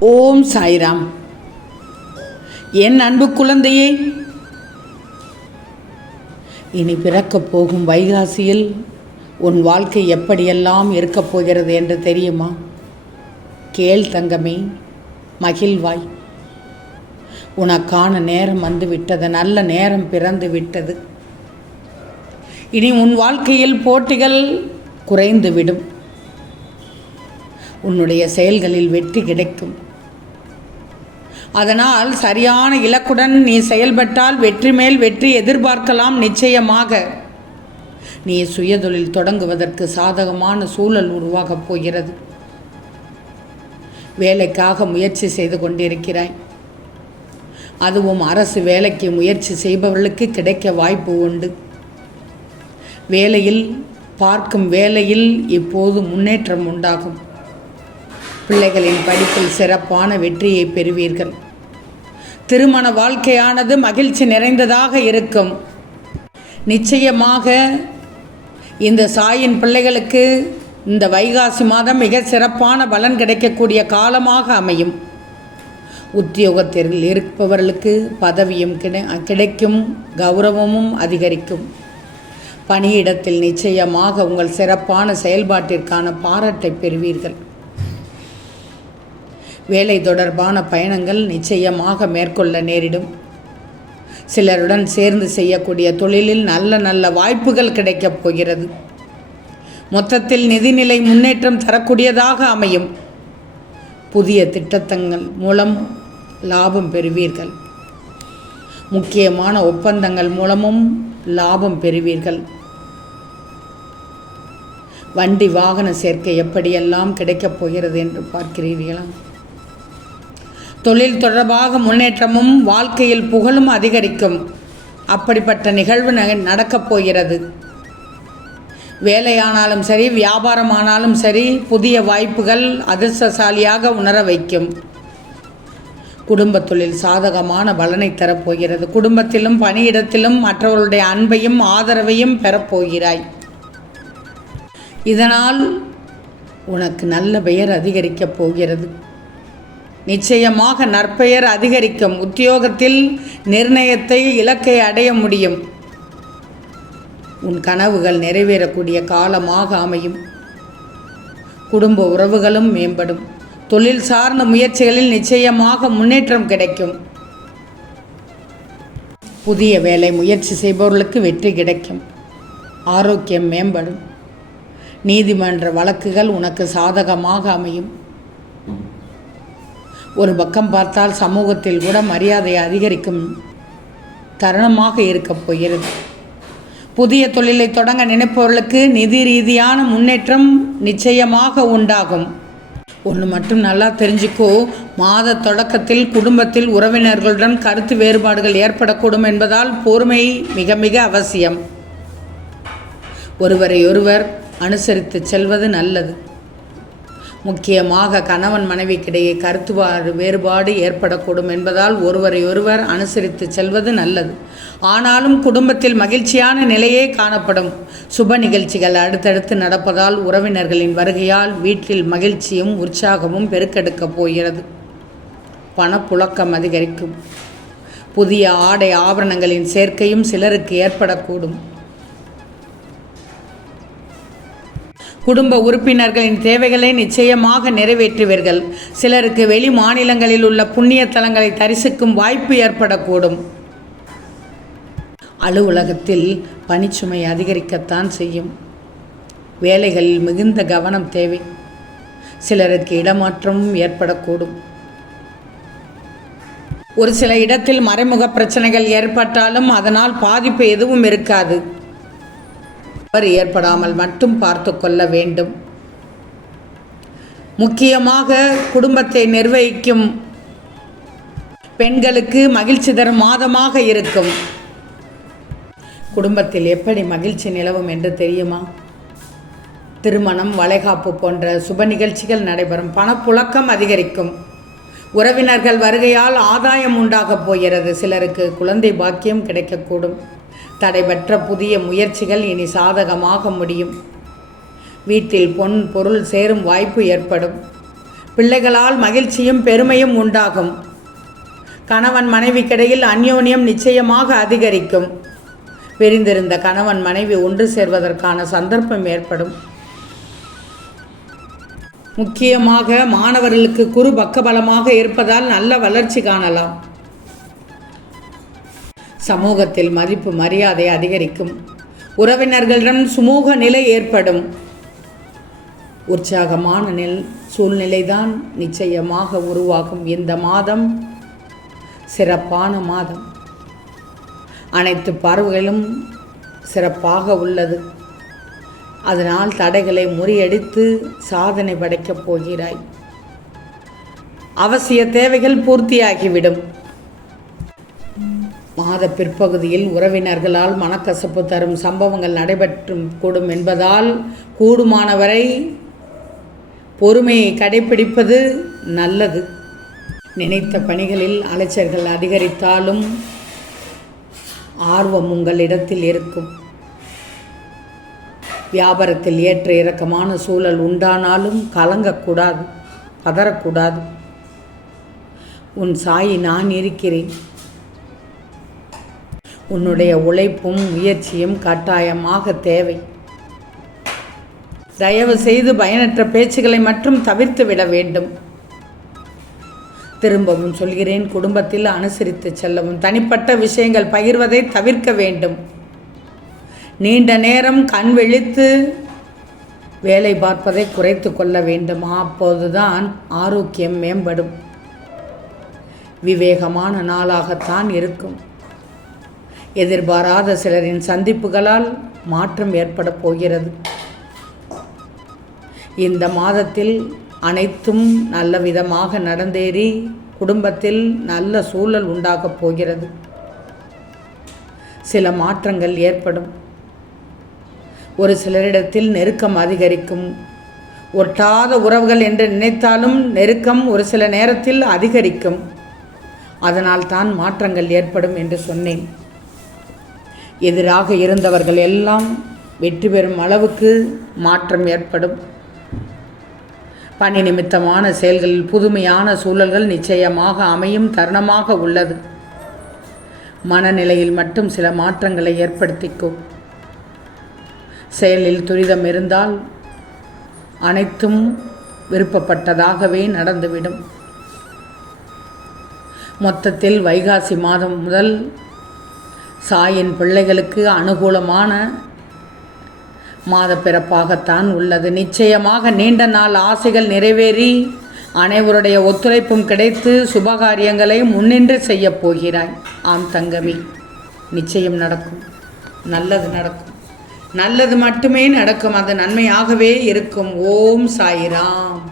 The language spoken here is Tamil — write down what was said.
ஓம் சாய்ராம். என் அன்பு குழந்தையே இனி பிறக்கப் போகும் வைகாசியில் உன் வாழ்க்கை எப்படியெல்லாம் இருக்கப் போகிறது என்று தெரியுமா? கேள் தங்கமே மகிழ்வாய். உனக்கான நேரம் வந்து விட்டது நல்ல நேரம் பிறந்து விட்டது. இனி உன் வாழ்க்கையில் போட்டிகள் குறைந்துவிடும். உன்னுடைய செயல்களில் வெற்றி கிடைக்கும். அதனால் சரியான இலக்குடன் நீ செயல்பட்டால் வெற்றி மேல் வெற்றி எதிர்பார்க்கலாம் நிச்சயமாக. நீ சுயதொழில் தொடங்குவதற்கு சாதகமான சூழல் உருவாகப் போகிறது. வேலைக்காக முயற்சி செய்து கொண்டிருக்கிறாய். அதுவும் அரசு வேலைக்கு முயற்சி செய்பவர்களுக்கு கிடைக்க வாய்ப்பு உண்டு. வேலையில் பார்க்கும் வேலையில் இப்போது முன்னேற்றம் உண்டாகும். பிள்ளைகளின் படிப்பில் சிறப்பான வெற்றியை பெறுவீர்கள். திருமண வாழ்க்கையானது மகிழ்ச்சி நிறைந்ததாக இருக்கும். நிச்சயமாக இந்த சாயின் பிள்ளைகளுக்கு இந்த வைகாசி மாதம் மிக சிறப்பான பலன் கிடைக்கக்கூடிய காலமாக அமையும். உத்தியோகத்தில் இருப்பவர்களுக்கு பதவியும் கிடை கிடைக்கும் கௌரவமும் அதிகரிக்கும். பணியிடத்தில் நிச்சயமாக உங்கள் சிறப்பான செயல்பாட்டிற்கான பாராட்டை பெறுவீர்கள். வேலை தொடர்பான பயணங்கள் நிச்சயமாக மேற்கொள்ள நேரிடும். சிலருடன் சேர்ந்து செய்யக்கூடிய தொழிலில் நல்ல நல்ல வாய்ப்புகள் கிடைக்கப் போகிறது. மொத்தத்தில் நிதிநிலை முன்னேற்றம் தரக்கூடியதாக அமையும். புதிய திட்டத்தங்கள் மூலம் லாபம் பெறுவீர்கள். முக்கியமான ஒப்பந்தங்கள் மூலமும் லாபம் பெறுவீர்கள். வண்டி வாகன சேர்க்கை எப்படியெல்லாம் கிடைக்கப் போகிறது என்று பார்க்கிறீர்களா? தொழில் தொடர்பாக முன்னேற்றமும் வாழ்க்கையில் புகழும் அதிகரிக்கும். அப்படிப்பட்ட நிகழ்வு ந- நடக்கப் போகிறது. வேலையானாலும் சரி வியாபாரமானாலும் சரி புதிய வாய்ப்புகள் அதிர்ஷ்டசாலியாக உணர வைக்கும். குடும்ப தொழில் சாதகமான பலனை தரப்போகிறது குடும்பத்திலும் பணியிடத்திலும் மற்றவர்களுடைய அன்பையும் ஆதரவையும் பெறப்போகிறாய் இதனால் உனக்கு நல்ல பெயர் அதிகரிக்கப் போகிறது. நிச்சயமாக நற்பெயர் அதிகரிக்கும். உத்தியோகத்தில் நிர்ணயத்தை இலக்கை அடைய முடியும். உன் கனவுகள் நிறைவேறக்கூடிய காலமாக அமையும். குடும்ப உறவுகளும் மேம்படும். தொழில் சார்ந்த முயற்சிகளில் நிச்சயமாக முன்னேற்றம் கிடைக்கும். புதிய வேலை முயற்சி செய்பவர்களுக்கு வெற்றி கிடைக்கும். ஆரோக்கியம் மேம்படும். நீதிமன்ற வழக்குகள் உனக்கு சாதகமாக அமையும். ஒரு பக்கம் பார்த்தால் சமூகத்தில் கூட மரியாதை அதிகரிக்கும் தருணமாக இருக்கப் போகிறது. புதிய தொழிலை தொடங்க நினைப்பவர்களுக்கு நிதி ரீதியான முன்னேற்றம் நிச்சயமாக உண்டாகும். ஒன்று மட்டும் நல்லா தெரிஞ்சுக்கோ மாத தொடக்கத்தில் குடும்பத்தில் உறவினர்களுடன் கருத்து வேறுபாடுகள் ஏற்படக்கூடும் என்பதால் பொறுமை மிக மிக அவசியம். ஒருவரையொருவர் அனுசரித்து செல்வது நல்லது. முக்கியமாக கணவன் மனைவிக்கிடையே கருத்து வேறுபாடு ஏற்படக்கூடும் என்பதால் ஒருவரை ஒருவர் அனுசரித்து செல்வது நல்லது. ஆனாலும் குடும்பத்தில் மகிழ்ச்சியான நிலையே காணப்படும். சுப நிகழ்ச்சிகள் அடுத்தடுத்து நடப்பதால் உறவினர்களின் வருகையால் வீட்டில் மகிழ்ச்சியும் உற்சாகமும் பெருக்கெடுக்கப் போகிறது. பணப்புழக்கம் அதிகரிக்கும். புதிய ஆடை ஆபரணங்களின் சேர்க்கையும் சிலருக்கு ஏற்படக்கூடும். குடும்ப உறுப்பினர்களின் தேவைகளை நிச்சயமாக நிறைவேற்றுவீர்கள். சிலருக்கு வெளி மாநிலங்களில் உள்ள புண்ணிய தலங்களை தரிசிக்கும் வாய்ப்பு ஏற்படக்கூடும். அலுவலகத்தில் பணிச்சுமை அதிகரிக்கத்தான் செய்யும். வேலைகளில் மிகுந்த கவனம் தேவை. சிலருக்கு இடமாற்றமும் ஏற்படக்கூடும். ஒரு சில இடத்தில் மறைமுக பிரச்சனைகள் ஏற்பட்டாலும் அதனால் பாதிப்பு எதுவும் இருக்காது. தவறு ஏற்படாமல் மட்டும் பார்த்து கொள்ள வேண்டும். முக்கியமாக குடும்பத்தை நிர்வகிக்கும் பெண்களுக்கு மகிழ்ச்சி தரும் மாதமாக இருக்கும். குடும்பத்தில் எப்படி மகிழ்ச்சி நிலவும் என்று தெரியுமா? திருமணம் வளைகாப்பு போன்ற சுப நிகழ்ச்சிகள் நடைபெறும். பணப்புழக்கம் அதிகரிக்கும். உறவினர்கள் வருகையால் ஆதாயம் உண்டாகப் போகிறது. சிலருக்கு குழந்தை பாக்கியம் கிடைக்கக்கூடும். தடைபற்ற புதிய முயற்சிகள் இனி சாதகமாக முடியும். வீட்டில் பொன் பொருள் சேரும் வாய்ப்பு ஏற்படும். பிள்ளைகளால் மகிழ்ச்சியும் பெருமையும் உண்டாகும். கணவன் மனைவிக்கிடையில் அந்யோன்யம் நிச்சயமாக அதிகரிக்கும். பிரிந்திருந்த கணவன் மனைவி ஒன்று சேர்வதற்கான சந்தர்ப்பம் ஏற்படும். முக்கியமாக மாணவர்களுக்கு குறு பக்கபலமாக இருப்பதால் நல்ல வளர்ச்சி காணலாம். சமூகத்தில் மதிப்பு மரியாதை அதிகரிக்கும். உறவினர்களிடம் சுமூக நிலை ஏற்படும். உற்சாகமான நில் சூழ்நிலைதான் நிச்சயமாக உருவாகும் இந்த மாதம். சிறப்பான மாதம். அனைத்து பார்வைகளும் சிறப்பாக உள்ளது. அதனால் தடைகளை முறியடித்து சாதனை படைக்கப் போகிறாய். அவசிய தேவைகள் பூர்த்தியாகிவிடும். மாத பிற்பகுதியில் உறவினர்களால் மனக்கசப்பு தரும் சம்பவங்கள் நடைபெற்றும் கூடும் என்பதால் கூடுமானவரை பொறுமையை கடைபிடிப்பது நல்லது. நினைத்த பணிகளில் அலைச்சல்கள் அதிகரித்தாலும் ஆர்வம் உங்களிடத்தில் இருக்கும். வியாபாரத்தில் ஏற்ற இறக்கமான சூழல் உண்டானாலும் கலங்கக்கூடாது பதறக்கூடாது. உன் சாயி நான் இருக்கிறேன் உன்னுடைய உழைப்பும் முயற்சியும் கட்டாயமாக தேவை. தயவு செய்து பயனற்ற பேச்சுகளை மட்டும் தவிர்த்து விட வேண்டும். திரும்பவும் சொல்கிறேன் குடும்பத்தில் அனுசரித்து செல்லவும். தனிப்பட்ட விஷயங்கள் பகிர்வதை தவிர்க்க வேண்டும். நீண்ட நேரம் கண் விழித்து வேலை பார்ப்பதை குறைத்து கொள்ள வேண்டும். அப்போதுதான் ஆரோக்கியம் மேம்படும். விவேகமான நாளாகத்தான் இருக்கும். எதிர்பாராத சிலரின் சந்திப்புகளால் மாற்றம் ஏற்பட போகிறது. இந்த மாதத்தில் அனைத்தும் நல்ல விதமாக நடந்தேறி குடும்பத்தில் நல்ல சூழல் உண்டாகப் போகிறது. சில மாற்றங்கள் ஏற்படும். ஒரு சிலரிடத்தில் நெருக்கம் அதிகரிக்கும். ஒட்டாத உறவுகள் என்று நினைத்தாலும் நெருக்கம் ஒரு சில நேரத்தில் அதிகரிக்கும். அதனால் தான் மாற்றங்கள் ஏற்படும் என்று சொன்னேன். எதிராக இருந்தவர்கள் எல்லாம் வெற்றி பெறும் அளவுக்கு மாற்றம் ஏற்படும். பணி நிமித்தமான செயல்களில் புதுமையான சூழல்கள் நிச்சயமாக அமையும் தருணமாக உள்ளது. மனநிலையில் மட்டும் சில மாற்றங்களை ஏற்படுத்திக்கும். செயலில் துரிதம் இருந்தால் அனைத்தும் விருப்பப்பட்டதாகவே நடந்துவிடும். மொத்தத்தில் வைகாசி மாதம் முதல் சாயின் பிள்ளைகளுக்கு அனுகூலமான மாத பிறப்பாகத்தான் உள்ளது. நிச்சயமாக நீண்ட நாள் ஆசைகள் நிறைவேறி அனைவருடைய ஒத்துழைப்பும் கிடைத்து சுபகாரியங்களை முன்னின்று செய்யப் போகிறாய். ஆம் தங்கமி நிச்சயம் நடக்கும். நல்லது நடக்கும். நல்லது மட்டுமே நடக்கும். அது நன்மையாகவே இருக்கும். ஓம் சாயிராம்.